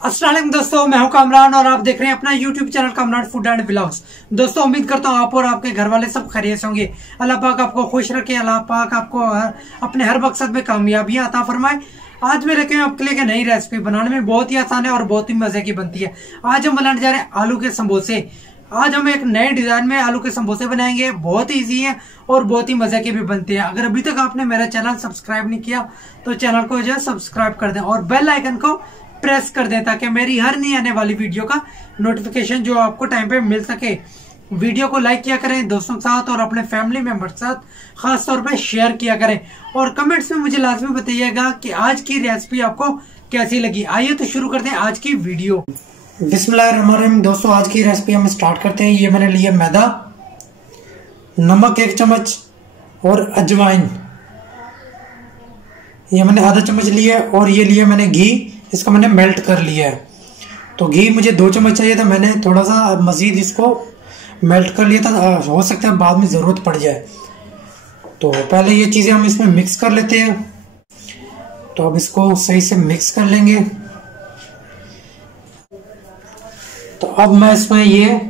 अस्सलाम वालेकुम दोस्तों, मैं हूं कामरान और आप देख रहे हैं अपना YouTube channel Kamran food and vlogs. दोस्तों उम्मीद करता हूं आप और आपके घर वाले सब खैरियत से होंगे। अल्लाह पाक आपको खुश रखे, अल्लाह पाक आपको अपने हर मकसद में कामयाबियां अता फरमाए। आज मैं लेके आपके लिए नई रेसिपी बनाने में बहुत ही आसान है और बहुत ही मजे की बनती है। आज हम बनाने जा रहे हैं आलू के समोसे। आज हम एक नए डिजाइन में आलू के समोसे बनाएंगे। बहुत ही इजी है और बहुत ही मजे के भी बनते हैं। अगर अभी तक आपने मेरा चैनल सब्सक्राइब नहीं किया तो चैनल को जो है सब्सक्राइब कर दें और बेल आइकन को प्रेस कर दें ताकि मेरी हर नई आने वाली वीडियो का नोटिफिकेशन जो आपको टाइम पे मिल सके। वीडियो को लाइक किया करें दोस्तों के साथ और अपने फैमिली मेंबर के साथ खास तौर पे शेयर किया करें और कमेंट्स में मुझे लाजमी बताइएगा कि आज की रेसिपी आपको कैसी लगी। आइए तो शुरू करते हैं आज की वीडियो। बिस्मिल्लाहिर्रहमानिर्रहीम। दोस्तों आज की रेसिपी हम स्टार्ट करते हैं। ये मैंने लिया मैदा, नमक 1 चम्मच और अजवाइन ये मैंने आधा चम्मच लिया और ये लिया मैंने घी, इसको मैंने मेल्ट कर लिया है। तो घी मुझे 2 चम्मच चाहिए था, मैंने थोड़ा सा मजीद इसको मेल्ट कर लिया था, हो सकता है बाद में ज़रूरत पड़ जाए। तो पहले ये चीज़ें हम इसमें मिक्स कर लेते हैं। तो अब इसको सही से मिक्स कर लेंगे। तो अब मैं इसमें ये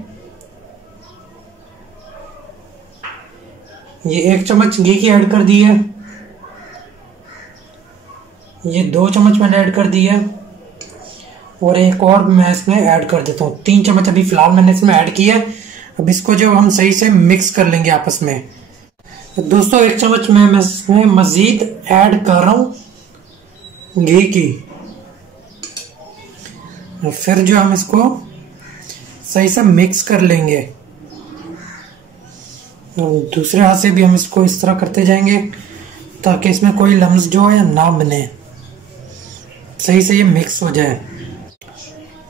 1 चम्मच घी की ऐड कर दी है, ये 2 चम्मच मैंने ऐड कर दी है और एक और मैं इसमें ऐड कर देता हूँ। 3 चम्मच अभी फिलहाल मैंने इसमें ऐड किया है। अब इसको जो हम सही से मिक्स कर लेंगे आपस में। दोस्तों 1 चम्मच मैं इसमें मजीद ऐड कर रहा हूँ घी की। फिर जो हम इसको सही से मिक्स कर लेंगे। दूसरे हाथ से भी हम इसको इस तरह करते जाएंगे ताकि इसमें कोई लम्स जो है ना बने, सही से ये मिक्स हो जाए।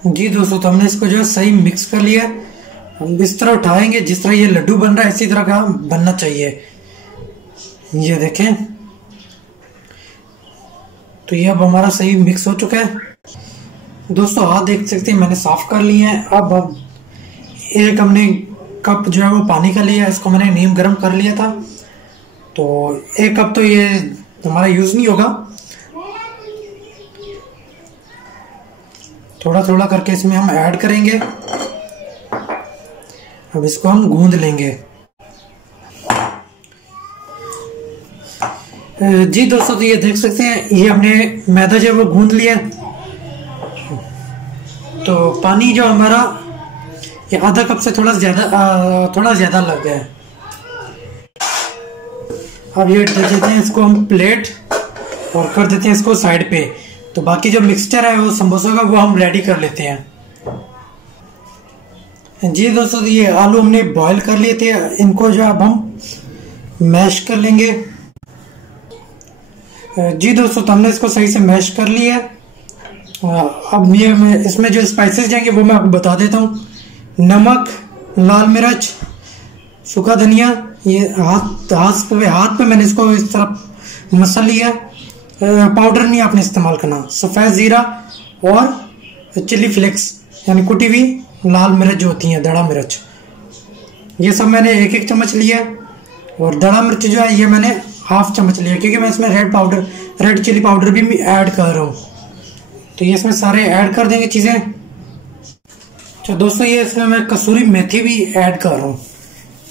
जी दोस्तों, तो हमने इसको जो है सही मिक्स कर लिया। हम इस तरह उठाएंगे जिस तरह ये लड्डू बन रहा है इसी तरह का बनना चाहिए। ये देखें, तो ये अब हमारा सही मिक्स हो चुका है। दोस्तों हाथ देख सकते हैं मैंने साफ कर लिए हैं। अब एक हमने कप जो है वो पानी का लिया, इसको मैंने नीम गर्म कर लिया था। तो 1 कप तो ये हमारा यूज नहीं होगा, थोड़ा थोड़ा करके इसमें हम ऐड करेंगे। अब इसको हम गूंद लेंगे। जी दोस्तों, तो ये देख सकते हैं ये हमने मैदा जो है वो गूंद लिया। तो पानी जो हमारा ये आधा कप से थोड़ा ज्यादा लग गया है। अब ये दे देते हैं इसको हम प्लेट और कर देते हैं इसको साइड पे। तो बाकी जो मिक्सचर है वो समोसों का वो हम रेडी कर लेते हैं। जी दोस्तों, ये आलू हमने बॉईल कर लिए थे, इनको जो अब हम मैश कर लेंगे। जी दोस्तों, तो हमने इसको सही से मैश कर लिया है। अब ये मैं इसमें जो स्पाइसेस जाएंगे वो मैं आपको बता देता हूँ। नमक, लाल मिर्च, सूखा धनिया, ये हाथ पे मैंने इसको इस तरह मसल लिया। पाउडर नहीं आपने इस्तेमाल करना। सफ़ेद ज़ीरा और चिली फ्लेक्स यानी कुटी हुई लाल मिर्च जो होती है, दड़ा मिर्च, ये सब मैंने 1-1 चम्मच लिया। और दड़ा मिर्च जो है ये मैंने 1/2 चम्मच लिया क्योंकि मैं इसमें रेड चिली पाउडर भी ऐड कर रहा हूँ। तो ये इसमें सारे ऐड कर देंगे चीज़ें। तो दोस्तों ये इसमें मैं कसूरी मेथी भी ऐड कर रहा हूँ।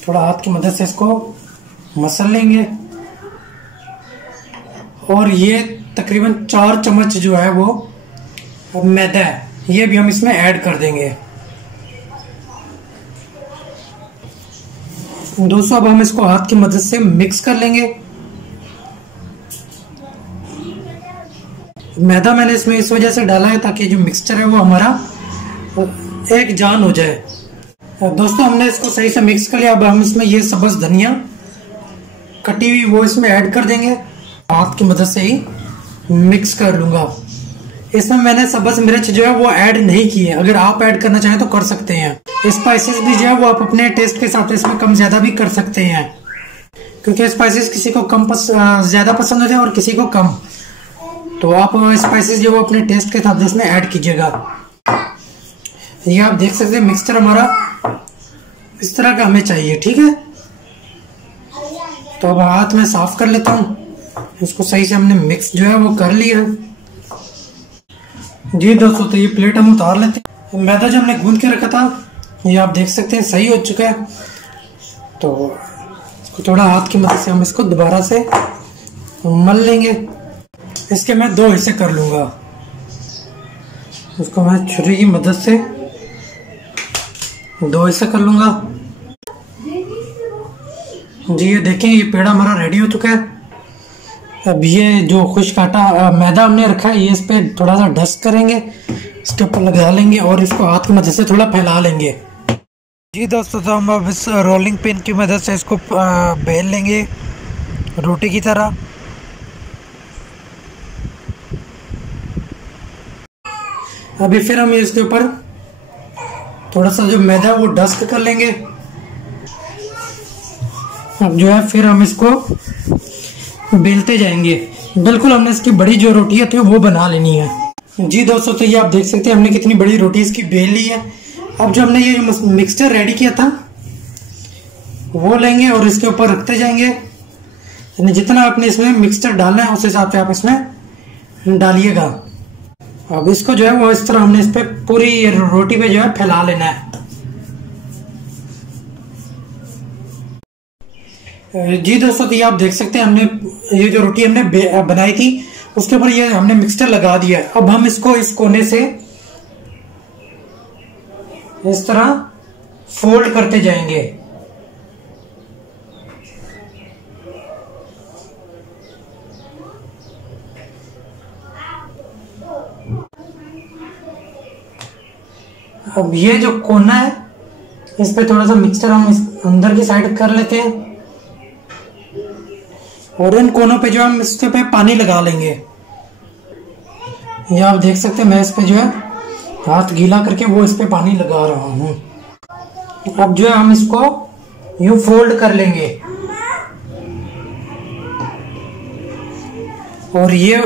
थोड़ा हाथ की मदद से इसको मसल लेंगे और ये तकरीबन 4 चम्मच जो है वो मैदा है, ये भी हम इसमें ऐड कर देंगे। दोस्तों अब हम इसको हाथ की मदद से मिक्स कर लेंगे। मैदा मैंने इसमें इस वजह से डाला है ताकि जो मिक्सचर है वो हमारा एक जान हो जाए। दोस्तों हमने इसको सही से मिक्स कर लिया। अब हम इसमें ये सब्ज धनिया कटी हुई वो इसमें ऐड कर देंगे। हाथ की मदद से ही मिक्स कर लूंगा। इसमें मैंने सब्ज मिर्च जो है वो ऐड नहीं की है, अगर आप ऐड करना चाहें तो कर सकते हैं। स्पाइसेस भी जो है वो आप अपने टेस्ट के हिसाब से इसमें कम ज्यादा भी कर सकते हैं क्योंकि स्पाइसेस किसी को ज्यादा पसंद होते हैं और किसी को कम। तो आप स्पाइसेस जो वो अपने टेस्ट के हिसाब से इसमें ऐड कीजिएगा। ये आप देख सकते हैं मिक्सचर हमारा इस तरह का हमें चाहिए, ठीक है। तो अब हाथ में साफ कर लेता हूँ। इसको सही से हमने मिक्स जो है वो कर लिया। जी दोस्तों, तो ये प्लेट हम उतार लेते हैं। मैदा जो हमने गूंद के रखा था ये आप देख सकते हैं सही हो चुका है। तो इसको थोड़ा हाथ की मदद से हम इसको दोबारा से मल लेंगे। इसके मैं 2 हिस्से कर लूंगा। उसको मैं छुरी की मदद से 2 हिस्से कर लूंगा। जी ये देखें, ये पेड़ा हमारा रेडी हो चुका है। अब ये जो खुश्क आटा मैदा हमने रखा है ये इस पे थोड़ा सा डस्ट करेंगे, इसके ऊपर लगा लेंगे और इसको हाथ की मदद से थोड़ा फैला लेंगे। जी दोस्तों, तो हम अब इस रोलिंग पिन की मदद से इसको बेल लेंगे रोटी की तरह। अभी फिर हम इसके ऊपर थोड़ा सा जो मैदा है वो डस्ट कर लेंगे। अब जो है फिर हम इसको बेलते जाएंगे। बिल्कुल हमने इसकी बड़ी जो रोटी है वो बना लेनी है। जी दोस्तों, तो ये आप देख सकते हैं हमने कितनी बड़ी रोटी इसकी बेल ली है। अब जो हमने ये मिक्सचर रेडी किया था वो लेंगे और इसके ऊपर रखते जाएंगे। यानी जितना आपने इसमें मिक्सचर डालना है उस हिसाब से आप इसमें डालिएगा। अब इसको जो है वो इस तरह हमने इस पे पूरी रोटी पे जो है फैला लेना है। जी दोस्तों, तो ये आप देख सकते हैं हमने ये जो रोटी हमने बनाई थी उसके ऊपर ये हमने मिक्सचर लगा दिया है। अब हम इसको इस कोने से इस तरह फोल्ड करते जाएंगे। अब ये जो कोना है इस पे थोड़ा सा मिक्सचर हम इस अंदर की साइड कर लेते हैं और इन कोनों पे जो हम इसके पे पानी लगा लेंगे। ये आप देख सकते हैं मैं इस पे जो है हाथ गीला करके वो इस पे पानी लगा रहा हूँ। अब जो है हम इसको यूं फोल्ड कर लेंगे और ये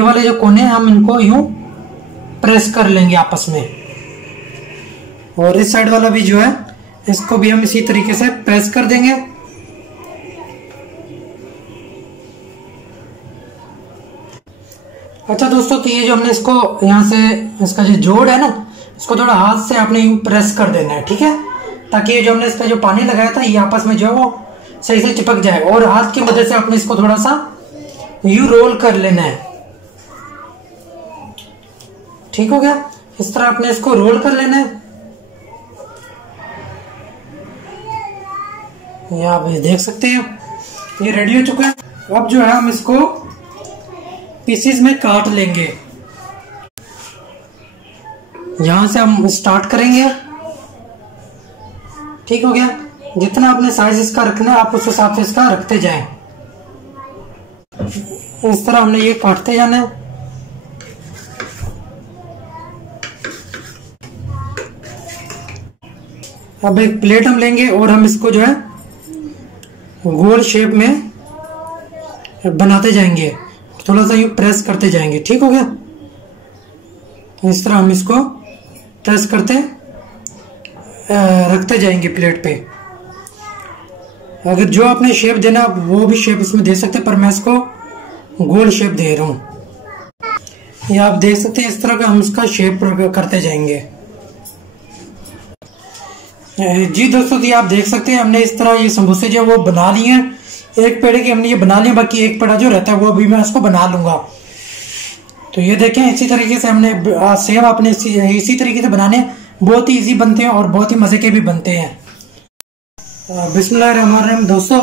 वाले जो कोने हैं हम इनको यूं प्रेस कर लेंगे आपस में। और इस साइड वाला भी जो है इसको भी हम इसी तरीके से प्रेस कर देंगे। अच्छा दोस्तों, तो ये जो हमने इसको यहाँ से इसका जो जोड़ है ना इसको थोड़ा हाथ से आपने यूं प्रेस कर देना है, ठीक है, ताकि ये जो हमने इस पे जो पानी लगाया था ये आपस में जो है वो सही से चिपक जाए। और हाथ की मदद से आपने इसको थोड़ा सा यूं रोल कर लेना है। ठीक हो गया, इस तरह आपने इसको रोल कर लेना है। ये आप देख सकते हैं ये रेडी हो चुका है। अब जो है हम इसको पीसेस में काट लेंगे। यहां से हम स्टार्ट करेंगे। ठीक हो गया, जितना आपने साइज इसका रखना है आप उस हिसाब से इसका रखते जाएं। इस तरह हमने ये काटते जाना है। अब एक प्लेट हम लेंगे और हम इसको जो है गोल शेप में बनाते जाएंगे, थोड़ा सा यूं प्रेस करते जाएंगे। ठीक हो गया, इस तरह हम इसको प्रेस करते रखते जाएंगे प्लेट पे। अगर जो आपने शेप देना वो भी शेप इसमें दे सकते, पर मैं इसको गोल शेप दे रहा हूं। ये आप देख सकते हैं इस तरह का हम इसका शेप करते जाएंगे। जी दोस्तों, ये आप देख सकते हैं हमने इस तरह ये समोसे जो वो बना लिए हैं। एक पेड़े की हमने ये बना लिया, बाकी एक पेड़ा जो रहता है वो भी मैं इसको बना लूंगा। तो ये देखें इसी तरीके से हमने सेम अपने इसी तरीके से बनाने बहुत ही इजी बनते हैं और बहुत ही मजे के भी बनते हैं। बिस्मिल्लाहिर्रहमानिर्रहीम। दोस्तों,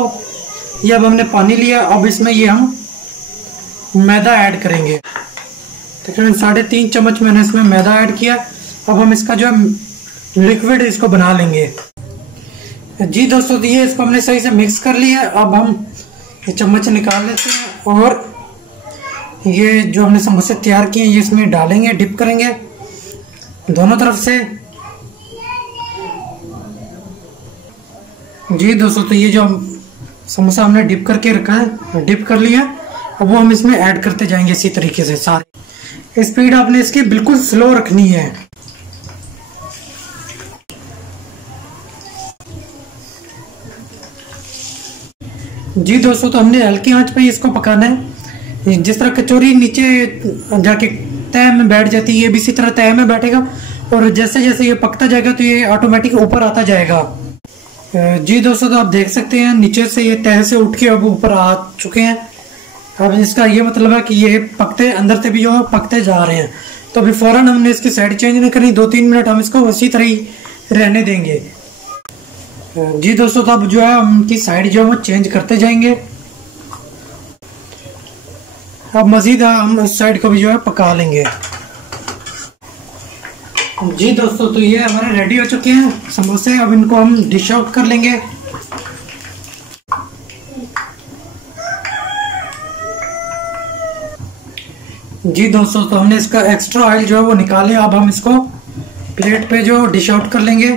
ये अब हमने पानी लिया, अब इसमें ये हम मैदा ऐड करेंगे। तकरीबन 3.5 चम्मच मैंने इसमें मैदा ऐड किया। अब हम इसका जो लिक्विड इसको बना लेंगे। जी दोस्तों, तो ये इसको हमने सही से मिक्स कर लिया। अब हम ये चम्मच निकाल लेते हैं और ये जो हमने समोसे तैयार किए ये इसमें डालेंगे, डिप करेंगे दोनों तरफ से। जी दोस्तों, तो ये जो समोसा हमने डिप करके रखा है, डिप कर लिया, अब वो हम इसमें ऐड करते जाएंगे इसी तरीके से सारे। स्पीड आपने इसकी बिल्कुल स्लो रखनी है। जी दोस्तों, तो हमने हल्की आंच पे इसको पकाना है। जिस तरह कचौरी नीचे जाके तय में बैठ जाती है, ये भी इसी तरह तय में बैठेगा और जैसे जैसे ये पकता जाएगा तो ये ऑटोमेटिक ऊपर आता जाएगा। जी दोस्तों, तो आप देख सकते हैं नीचे से ये तह से उठ के अब ऊपर आ चुके हैं। अब इसका ये मतलब है कि ये पकते अंदर से भी जो है पकते जा रहे हैं। तो अभी फौरन हमने इसकी साइड चेंज नहीं करनी, 2-3 मिनट हम इसको उसी तरह ही रहने देंगे। जी दोस्तों, तो अब जो है हम इनकी साइड जो है वो चेंज करते जाएंगे। अब मजीद हम उस साइड को भी जो है पका लेंगे। जी दोस्तों, तो ये हमारे रेडी हो चुके हैं समोसे। अब इनको हम डिश आउट कर लेंगे। जी दोस्तों, तो हमने इसका एक्स्ट्रा ऑयल जो है वो निकाले। अब हम इसको प्लेट पे जो डिश आउट कर लेंगे।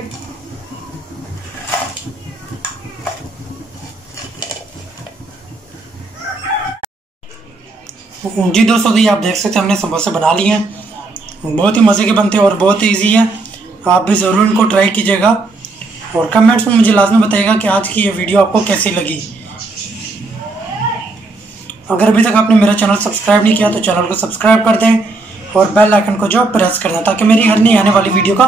जी दोस्तों, तो ये आप देख सकते हैं हमने समोसे बना लिए हैं। बहुत ही मज़े के बनते हैं और बहुत ही ईजी है। आप भी ज़रूर इनको ट्राई कीजिएगा और कमेंट्स में मुझे लाजमी बताइएगा कि आज की ये वीडियो आपको कैसी लगी। अगर अभी तक आपने मेरा चैनल सब्सक्राइब नहीं किया तो चैनल को सब्सक्राइब कर दें और बेल आइकन को जो प्रेस कर दें ताकि मेरी हर नई आने वाली वीडियो का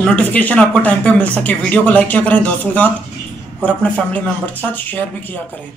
नोटिफिकेशन आपको टाइम पे मिल सके। वीडियो को लाइक किया करें दोस्तों के साथ और अपने फैमिली मेम्बर के साथ शेयर भी किया करें।